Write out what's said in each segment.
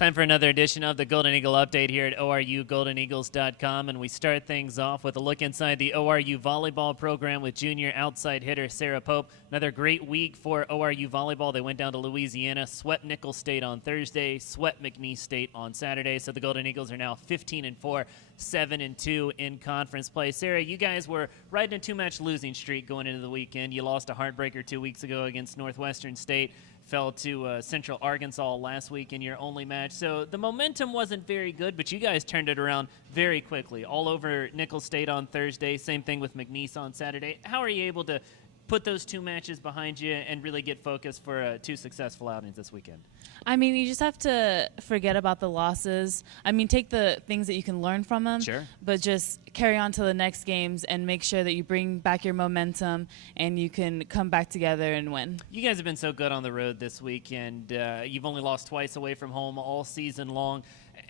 Time for another edition of the Golden Eagle Update here at ORUGoldenEagles.com, and we start things off with a look inside the ORU Volleyball program with junior outside hitter Sarah Pope. Another great week for ORU Volleyball. They went down to Louisiana, swept Nicholls State on Thursday, swept McNeese State on Saturday, so the Golden Eagles are now 15-4, 7-2 in conference play. Sarah, you guys were riding a two-match losing streak going into the weekend. You lost a heartbreaker 2 weeks ago against Northwestern State. Fell to Central Arkansas last week in your only match. So the momentum wasn't very good, but you guys turned it around very quickly. All over Nicholls State on Thursday, same thing with McNeese on Saturday. How are you able to put those two matches behind you and really get focused for two successful outings this weekend? I mean, you just have to forget about the losses. I mean, take the things that you can learn from them, sure, but just carry on to the next games and make sure that you bring back your momentum and you can come back together and win. You guys have been so good on the road this week, and you've only lost twice away from home all season long.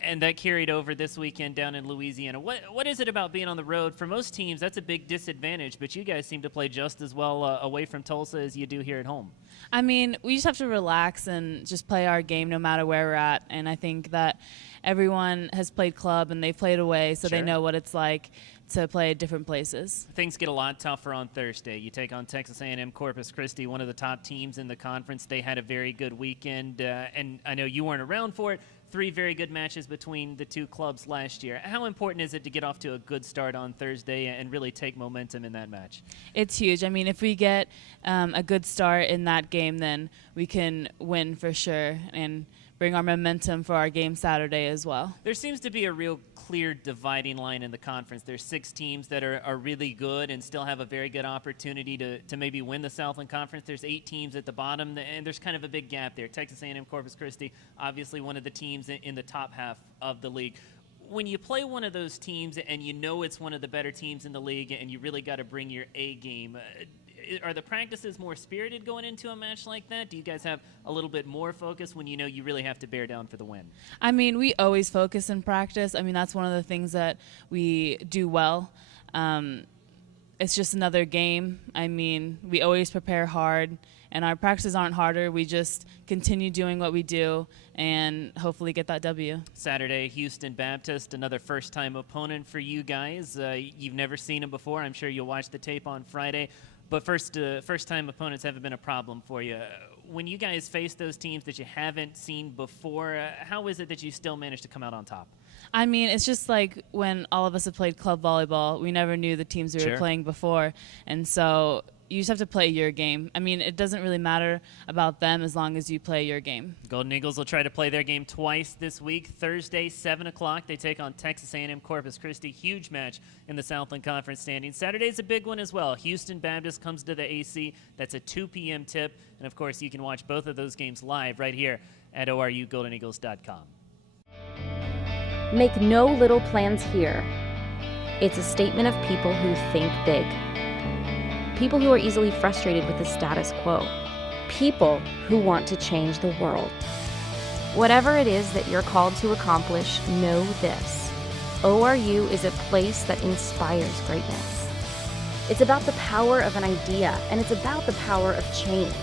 And that carried over this weekend down in Louisiana. What is it about being on the road? For most teams, that's a big disadvantage, but you guys seem to play just as well away from Tulsa as you do here at home. I mean, we just have to relax and just play our game no matter where we're at. And I think that everyone has played club and they've played away, so sure, they know what it's like to play at different places. Things get a lot tougher on Thursday. You take on Texas A&M Corpus Christi, one of the top teams in the conference. They had a very good weekend, and I know you weren't around for it. 3 very good matches between the two clubs last year. How important is it to get off to a good start on Thursday and really take momentum in that match? It's huge. I mean, if we get a good start in that game, then we can win for sure and bring our momentum for our game Saturday as well. There seems to be a real clear dividing line in the conference. There's 6 teams that are really good and still have a very good opportunity to maybe win the Southland Conference. There's 8 teams at the bottom, and there's kind of a big gap there. Texas A&M Corpus Christi, obviously one of the teams in the top half of the league. When you play one of those teams and you know it's one of the better teams in the league and you really got to bring your A game, are the practices more spirited going into a match like that? Do you guys have a little bit more focus when you know you really have to bear down for the win? I mean, we always focus in practice. I mean, that's one of the things that we do well. It's just another game. I mean, we always prepare hard, and our practices aren't harder. We just continue doing what we do and hopefully get that W. Saturday, Houston Baptist, another first-time opponent for you guys. You've never seen them before. I'm sure you'll watch the tape on Friday. But first-time opponents haven't been a problem for you. When you guys face those teams that you haven't seen before, how is it that you still manage to come out on top? I mean, it's just like when all of us have played club volleyball, we never knew the teams we sure, were playing before. And so you just have to play your game. I mean, it doesn't really matter about them as long as you play your game. Golden Eagles will try to play their game twice this week. Thursday, 7 o'clock, they take on Texas A&M Corpus Christi. Huge match in the Southland Conference standings. Saturday's a big one as well. Houston Baptist comes to the AC. That's a 2 p.m. tip. And, of course, you can watch both of those games live right here at ORUGoldenEagles.com. Make no little plans here. It's a statement of people who think big. People who are easily frustrated with the status quo. People who want to change the world. Whatever it is that you're called to accomplish, know this. ORU is a place that inspires greatness. It's about the power of an idea, and it's about the power of change.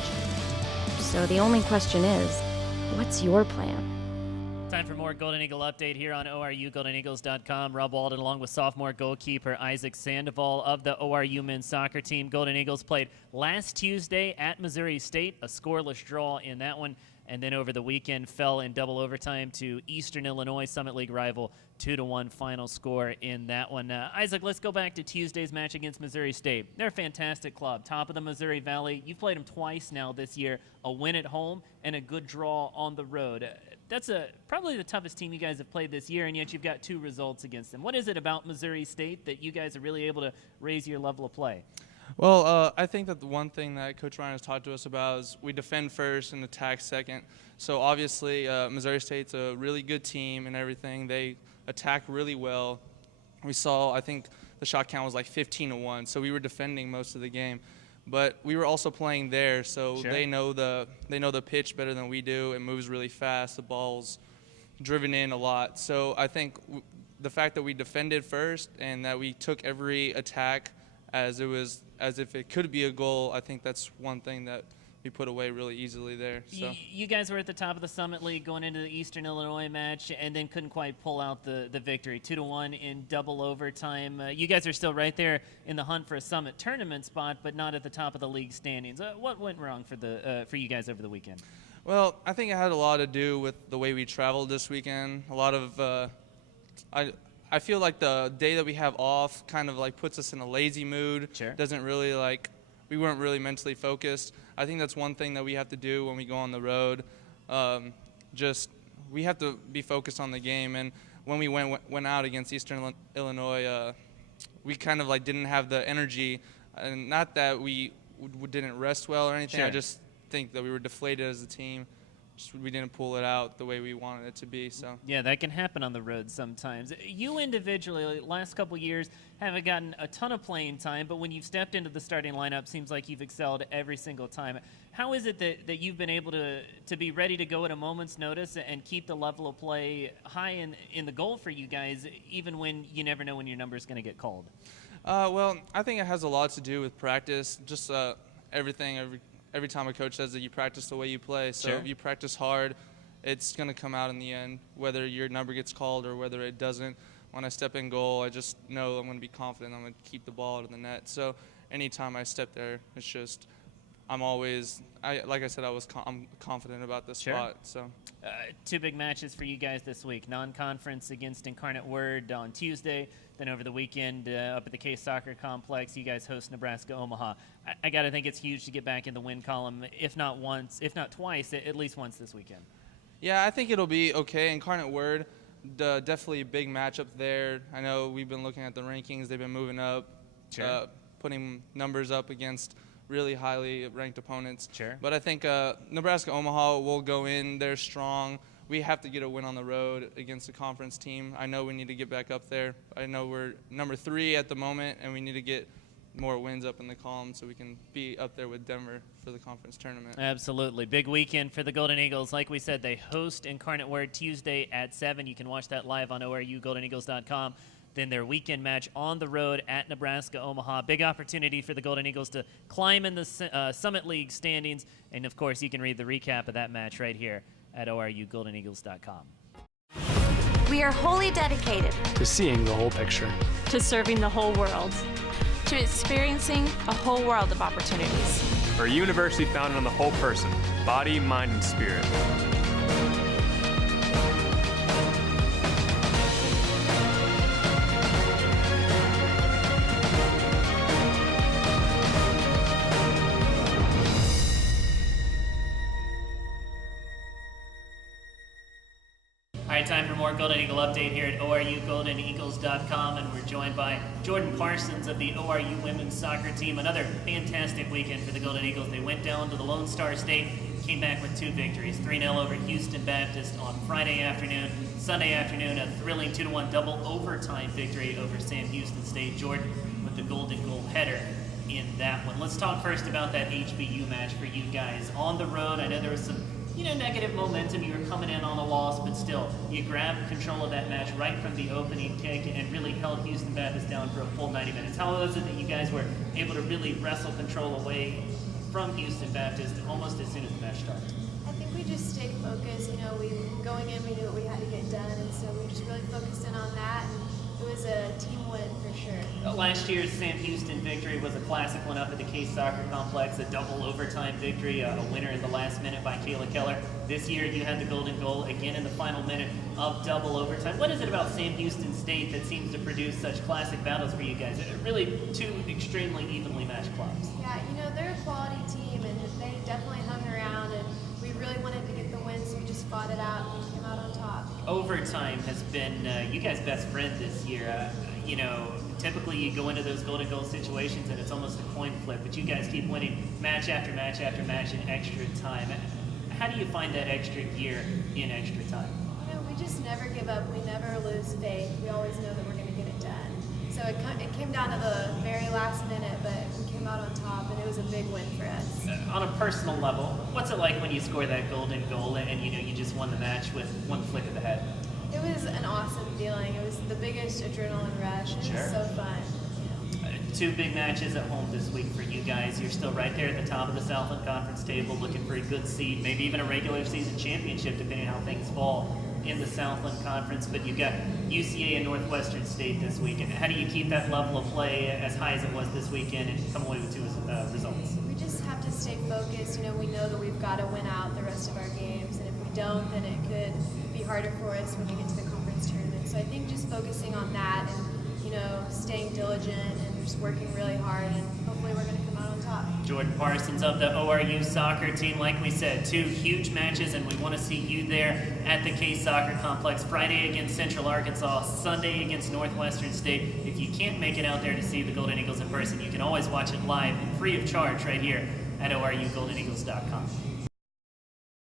So the only question is, what's your plan? Time for more Golden Eagle Update here on ORUGoldenEagles.com. Rob Walden along with sophomore goalkeeper Isaac Sandoval of the ORU men's soccer team. Golden Eagles played last Tuesday at Missouri State, a scoreless draw in that one, and then over the weekend fell in double overtime to Eastern Illinois Summit League rival, 2-1 final score in that one. Isaac, let's go back to Tuesday's match against Missouri State. They're a fantastic club, top of the Missouri Valley. You've played them twice now this year, a win at home and a good draw on the road. That's probably the toughest team you guys have played this year, and yet you've got 2 results against them. What is it about Missouri State that you guys are really able to raise your level of play? Well, I think that the one thing that Coach Ryan has talked to us about is we defend first and attack second. So obviously Missouri State's a really good team and everything. They attack really well. We saw, I think the shot count was like 15-1, so we were defending most of the game. But we were also playing there, so sure, they know the pitch better than we do. It moves really fast. The ball's driven in a lot. So I think the fact that we defended first and that we took every attack as if it could be a goal, I think that's one thing that we put away really easily there. So you guys were at the top of the Summit League going into the Eastern Illinois match, and then couldn't quite pull out the victory, 2-1 in double overtime. You guys are still right there in the hunt for a Summit tournament spot, but not at the top of the league standings. What went wrong for you guys over the weekend? Well, I think it had a lot to do with the way we traveled this weekend. A lot of I feel like the day that we have off kind of like puts us in a lazy mood. Sure. Doesn't really we weren't really mentally focused. I think that's one thing that we have to do when we go on the road. We have to be focused on the game. And when we went out against Eastern Illinois, we kind of like didn't have the energy. And not that we didn't rest well or anything. Sure. I just think that we were deflated as a team. We didn't pull it out the way we wanted it to be. So yeah, that can happen on the road sometimes. You individually, last couple years, haven't gotten a ton of playing time, but when you've stepped into the starting lineup, seems like you've excelled every single time. How is it that you've been able to be ready to go at a moment's notice and keep the level of play high in the goal for you guys, even when you never know when your number is going to get called? Well, I think it has a lot to do with practice. Just everything. Every time a coach says that you practice the way you play. So Sure. if you practice hard, it's going to come out in the end, whether your number gets called or whether it doesn't. When I step in goal, I just know I'm going to be confident. I'm going to keep the ball out of the net. So anytime I step there, it's just I'm confident about this Sure. spot. So 2 big matches for you guys this week. Non-conference against Incarnate Word on Tuesday. Then over the weekend up at the Case Soccer Complex, you guys host Nebraska Omaha. I got to think it's huge to get back in the win column, if not once, if not twice, at least once this weekend. yeah, I think it'll be okay. Incarnate Word, definitely a big matchup there. I know we've been looking at the rankings. They've been moving up, Sure. putting numbers up against really highly ranked opponents. Sure. But I think Nebraska Omaha will go in. They're strong. We have to get a win on the road against a conference team. I know we need to get back up there. I know we're number 3 at the moment, and we need to get more wins up in the column so we can be up there with Denver for the conference tournament. Absolutely. Big weekend for the Golden Eagles. Like we said, they host Incarnate Word Tuesday at 7. You can watch that live on ORUGoldenEagles.com. Then their weekend match on the road at Nebraska Omaha. Big opportunity for the Golden Eagles to climb in the Summit League standings. And, of course, you can read the recap of that match right here at ORUGoldenEagles.com. We are wholly dedicated to seeing the whole picture, to serving the whole world, to experiencing a whole world of opportunities. for a university founded on the whole person, body, mind, and spirit. All right, time for more Golden Eagle update here at ORUGoldenEagles.com, and we're joined by Jordan Parsons of the ORU women's soccer team. Another fantastic weekend for the Golden Eagles. They went down to the Lone Star State, came back with 2 victories, 3-0 over Houston Baptist on Friday afternoon. Sunday afternoon, a thrilling 2-1 double overtime victory over Sam Houston State. Jordan with the golden goal header in that one. Let's talk first about that HBU match for you guys. On the road, I know there was some negative momentum. You were coming in on a loss, but still, you grabbed control of that match right from the opening kick and really held Houston Baptist down for a full 90 minutes. How was it that you guys were able to really wrestle control away from Houston Baptist almost as soon as the match started? I think we just stayed focused. Going in, we knew what we had to get done, and so we just really focused in on that, and it was a team win for sure. Last year's Sam Houston victory was a classic one up at the Case Soccer Complex, a double overtime victory, a winner in the last minute by Kayla Keller. This year you had the golden goal again in the final minute of double overtime. What is it about Sam Houston State that seems to produce such classic battles for you guys? Really 2 extremely evenly matched clubs. Yeah, they're a quality team, and they definitely hung around, and we really wanted to get the win, so we just fought it out and came out on top. Overtime has been you guys' best friend this year. Typically you go into those golden goal situations and it's almost a coin flip, but you guys keep winning match after match after match in extra time. How do you find that extra gear in extra time? We just never give up. We never lose faith. We always know that we're going to get it done. So it came down to the very last minute, but we came out on top, and it was a big win for us. On a personal level, what's it like when you score that golden goal and you just won the match with one flick of the head? It was an awesome feeling. It was the biggest adrenaline rush. It was so fun. two big matches at home this week for you guys. You're still right there at the top of the Southland Conference table, looking for a good seed, maybe even a regular season championship, depending on how things fall in the Southland Conference. But you've got UCA and Northwestern State this weekend. How do you keep that level of play as high as it was this weekend and come away with two results? We just have to stay focused. We know that we've got to win out the rest of our games, and if we don't, then it could be harder for us when we get to the conference tournament. So I think just focusing on that and staying diligent and just working really hard, and hopefully we're going to come out on top. Jordan Parsons of the ORU soccer team, like we said, two huge matches, and we want to see you there at the K Soccer Complex Friday against Central Arkansas, Sunday against Northwestern State. If you can't make it out there to see the Golden Eagles in person, you can always watch it live and free of charge right here at ORUGoldenEagles.com.